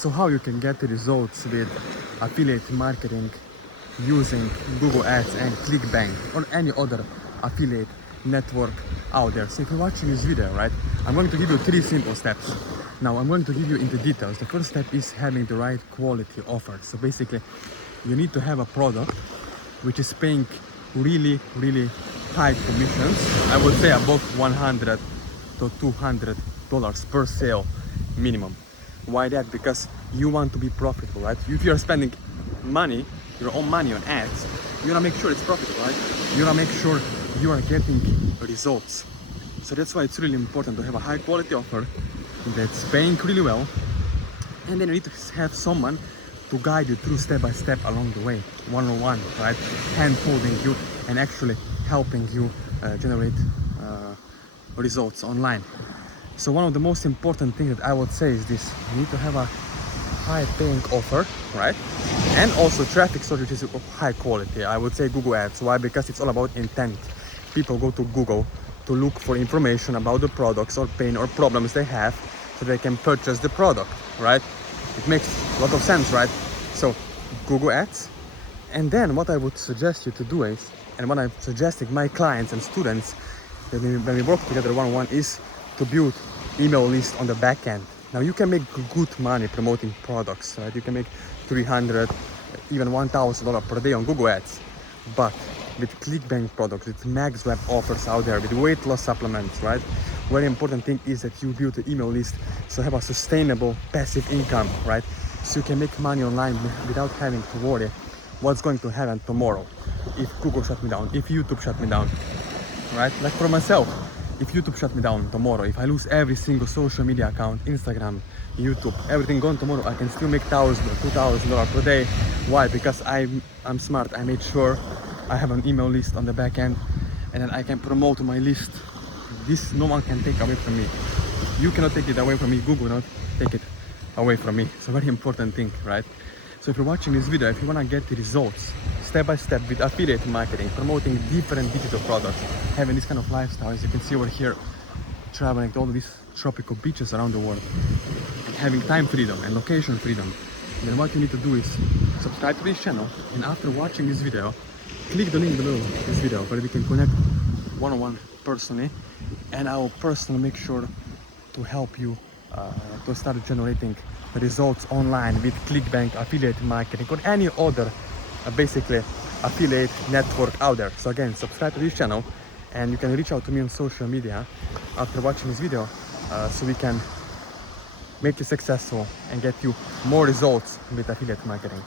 So how you can get the results with affiliate marketing using Google Ads and ClickBank or any other affiliate network out there. So if you're watching this video, right, I'm going to give you 3 simple steps. Now I'm going to give you in the details. The first step is having the right quality offer. So basically you need to have a product which is paying really high commissions. I would say above $100 to $200 per sale minimum. Why that? Because you want to be profitable, right? If you're spending money, your own money on ads, you wanna make sure it's profitable, right? You wanna make sure you are getting results. So that's why it's really important to have a high quality offer that's paying really well, and then you need to have someone to guide you through step by step along the way, one-on-one, right? Hand holding you and actually helping you generate results online. So one of the most important things that I would say is this: you need to have a high paying offer, right? And also traffic source which is of high quality. I would say Google Ads. Why? Because it's all about intent. People go to Google to look for information about the products or pain or problems they have so they can purchase the product, right? It makes a lot of sense, right? So Google Ads. And then what I would suggest you to do is, and what I'm suggesting my clients and students when we work together one-on-one, is to build email list on the back end. Now you can make good money promoting products, right? You can make $300, even $1,000 per day on Google Ads. But with ClickBank products, with MaxWeb offers out there, with weight loss supplements, right? Very important thing is that you build an email list, so have a sustainable passive income, right? So you can make money online without having to worry what's going to happen tomorrow. If Google shut me down, if YouTube shut me down, right? Like for myself, if YouTube shut me down tomorrow, if I lose every single social media account, Instagram, YouTube, everything gone tomorrow, I can still make $1,000, $2,000 per day. Why? Because I'm smart. I made sure I have an email list on the back end, and then I can promote my list. This no one can take away from me. You cannot take it away from me. Google cannot take it away from me. It's a very important thing, right? So if you're watching this video, if you want to get the results step by step with affiliate marketing, promoting different digital products, having this kind of lifestyle, as you can see over here, traveling to all these tropical beaches around the world, and having time freedom and location freedom, then what you need to do is subscribe to this channel, and after watching this video, click the link below this video where we can connect one-on-one personally, and I will personally make sure to help you to start generating results online with ClickBank affiliate marketing or any other basically affiliate network out there. So again, subscribe to this channel, and you can reach out to me on social media after watching this video, so we can make you successful and get you more results with affiliate marketing.